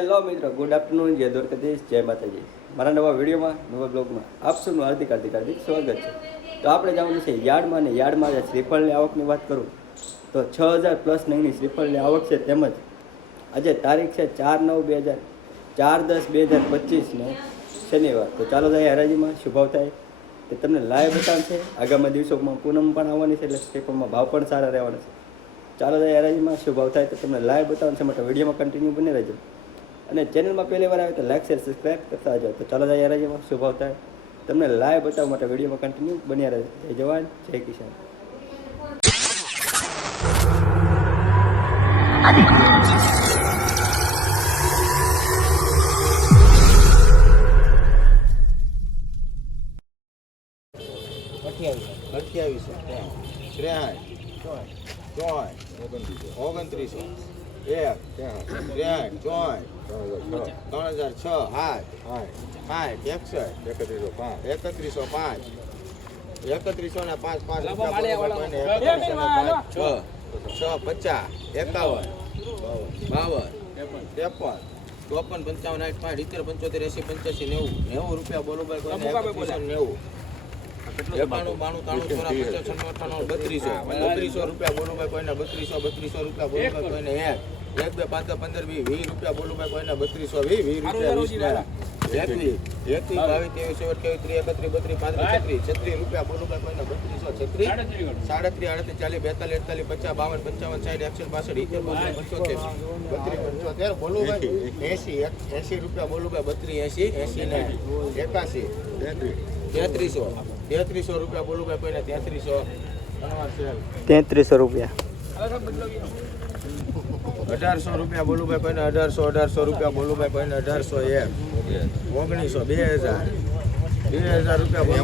Hello મિત્રો, good afternoon, જય દ્વારકાધીશ, જય માતાજી. મારા નવા વિડીયોમાં, નવા બ્લોગમાં આપ સૌનું હાર્દિક સ્વાગત છે. તો આપણે જવાનું છે યાર્ડમાં, ને યાર્ડમાં જે શ્રીફળની આવકની વાત કરું તો 6000+ નંગની શ્રીફળની આવક છે. તેમજ આજે તારીખ છે 4/10/2025 ને શનિવાર. તો ચાલો જાય હરાજીમાં, શુભાવ થાય તે તમને લાઈવ બતાવશે. આગામી દિવસોમાં પૂનમ પણ આવવાની છે, એટલે શ્રીફળમાં ભાવ પણ સારા રહેવાના છે. ચાલો જાય હરાજીમાં, શુભાવ થાય તો તમને લાઈવ બતાવશે. માટે વિડીયોમાં કન્ટિન્યુ બની રહેજો. અને ચેનલમાં પહેલી વાર આવે તો લાઈક શેર સબસ્ક્રાઈબ કરતા જાઓ. તો ચાલો જાય હરાજીમાં, શુભાવ થાય તમને લાઈવ બતાવવા માટે વિડીયોમાં કન્ટિન્યુ બન્યા રહે. જય જવાન, જય કિસાન. અઠ્યાવીસો 63 રૂપિયા બોલો ભાઈ. 91 92 93 32 રૂપિયા બોલો ભાઈ કોઈને. 3200 રૂપિયા બોલો ભાઈ કોઈને. 1 2 5 15 20 રૂપિયા બોલો ભાઈ કોઈને. 3220 રૂપિયા 21 22 23 રૂપિયા બોલો ભાઈ કોઈને. 3236 37 38 40 42 45 50 52 55 60 61 62 75 બોલો ભાઈ. 80 રૂપિયા બોલો ભાઈ. 32 80 ને 81 3300 રૂપિયા બોલું ભાઈ કોઈને. 3300 રૂપિયા. 1800 રૂપિયા બોલું ભાઈ કોઈને. 1800 રૂપિયા બોલું ભાઈ કોઈને. 1801 1900 2000 રૂપિયા બોલું ભાઈ.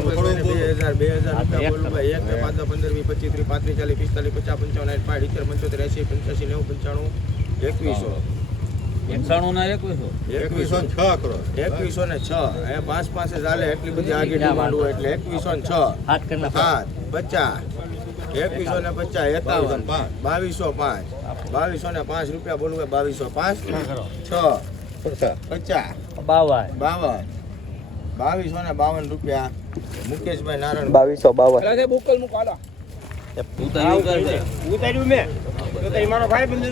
2000 રૂપિયા બોલું ભાઈ. 1 5 15 20 25 30 35 40 45 50 55 60 65 2100 ને 6 એ 5 પાસે ચાલે. એટલી બધી આગળ ડિમાન્ડ હોય એટલે 2100 ને 6 50 2100 ને 50 51 2205 ને 5 રૂપિયા બોલું 2205 6 50 52 ને 52 રૂપિયા. મુકેશભાઈ નારાયણ 2252 મારો ભાઈ બંધ.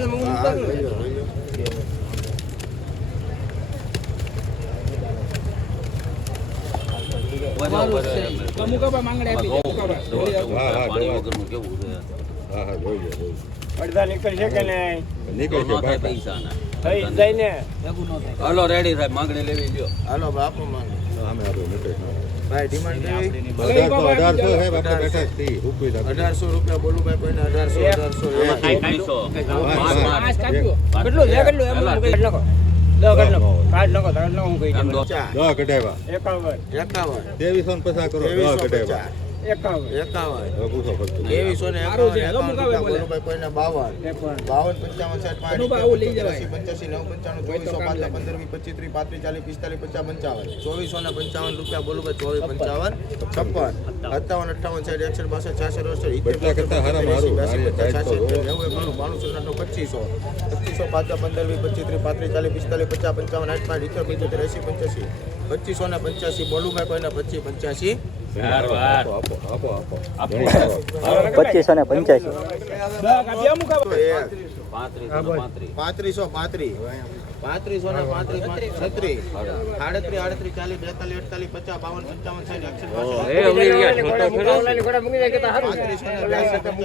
અડધા નીકળશે કે નહીં? હાલો રેડી સાહેબ, માંગણી લેવી લ્યો. હાલો બાપુ ભાઈ ડિમાન્ડ કેવી? 1800 રૂપિયા બોલું ભાઈ કોઈને. 2585 બોલું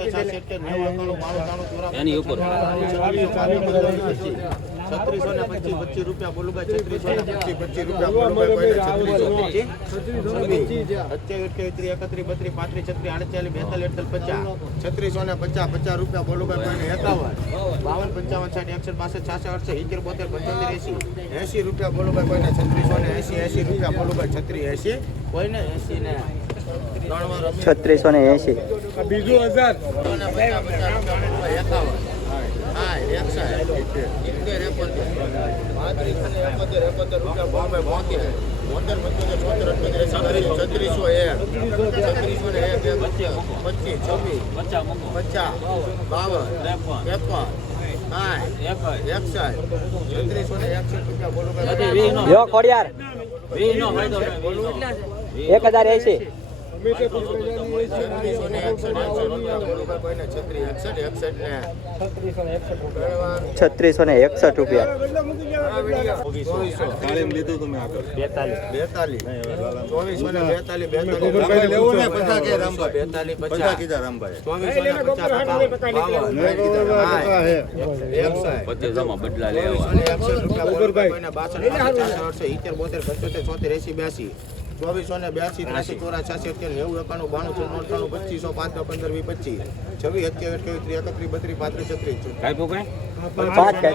ભાઈ કોઈને. 2585 3625 રૂપિયા બોલું ભાઈ. 3625 રૂપિયા બોલું ભાઈ કોઈને. 3650 રૂપિયા બોલું ભાઈ કોઈને. 51 52 55 60 61 62 80 રૂપિયા બોલું ભાઈ કોઈને. 3680 રૂપિયા બોલું ભાઈ. 3680 કોઈને. 80 ને 3680 બીજું 1000 52 યો ખોડિયાર 1080 ₹3661 રૂપિયા. 25 બદલા લેવા 2482 83 84 90 91 92 95 15 20 26 27 28 31 32 33 કાઈ પાંચ કે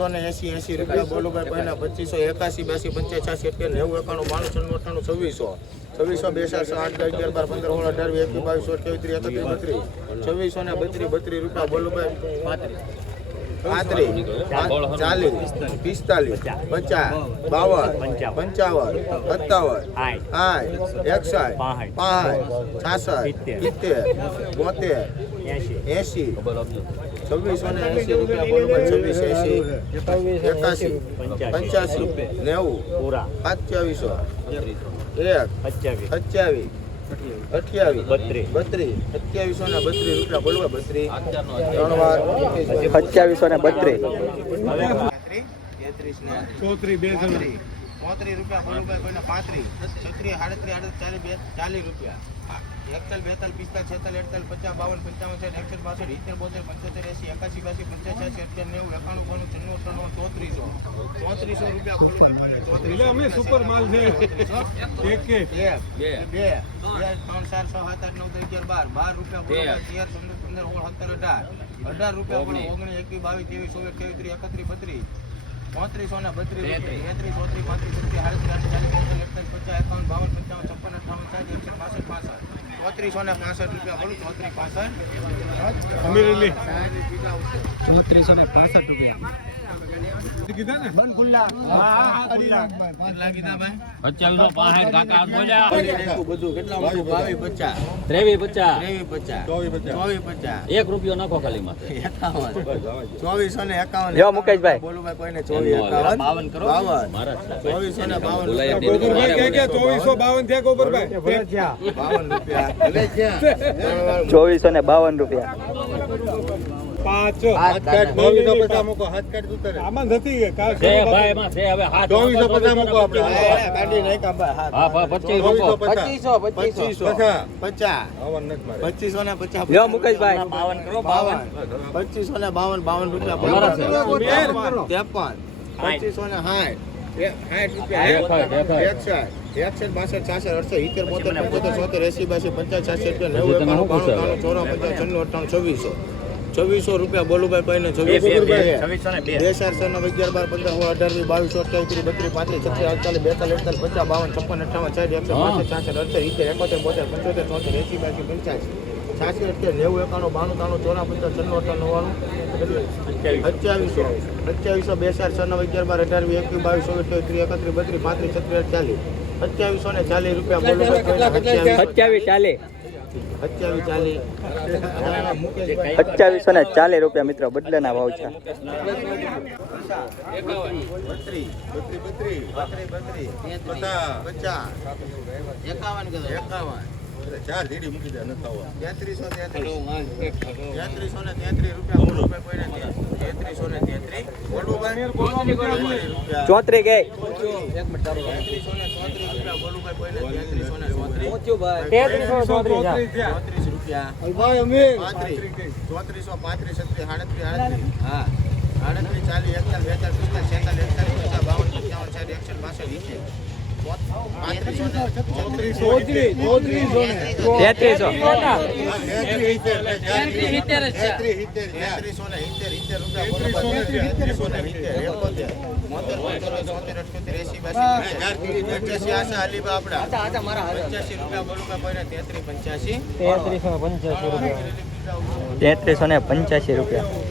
2580 રૂપિયા બોલો ભાઈ પહેલા 2581 82 85 90 91 92 96 26 રૂપિયા બોલો ભાઈ 35 40 45 50 52 55 57 60 રૂપિયા બોલો ભાઈ 26 81 90 27 28 રૂપિયા બોલો 32 ત્રણ વાર 2732 ₹35 રૂપિયા બોલો ભાઈ કોઈને 35 36 38 40 રૂપિયા એકતાલ 42 45 46 47 58 55 60 70 75 80 82 85 85 સુપર માલ છે એક કે 2 3 4 6 7 8 9 10 11 12 રૂપિયા 13 15 16 17 18 18 રૂપિયા 19 21 22 23 24 33 31 રૂપિયા બોલું ₹3465 રૂપિયા કીધા ને બંધ ખુલ્લા કેટલા કીધા ભાઈ 25 કાકા બોલ્યા બધું કેટલા 22 50 23 50 24 50 1 રૂપિયો નાખો ખાલી માથે 2451 યો મુકેશભાઈ બોલું ભાઈ કોઈને 2451 કરો 52 મારા છે 2452 ગોબરભાઈ કે 2452 થયા ગોબરભાઈ 52 રૂપિયા 2452 રૂપિયા. પાંચ હાથ કાઢ 2250 મૂકો હાથ કાઢ ઉતરે આમાં નથી છે ભાઈ એમાં છે હવે હાથ 2450 મૂકો આપણે કાઢી નહીં કા ભાઈ હા 25 મૂકો 2550 50 2550 લ્યો મુકેશભાઈ 52 કરો 52 રૂપિયા અમારા છે. 53 ₹2600 રૂપિયા બોલુભાઈ ભાઈ ને 2740 રૂપિયા બોલુભાઈ 2740 2740 રૂપિયા મિત્રો બદલાના ભાવ છે. 4 ધીડી મૂકી દે નતા 33 રૂપિયા બોલો ભાઈ કોઈને 33 ચોત્રી કે 3385 રૂપિયા.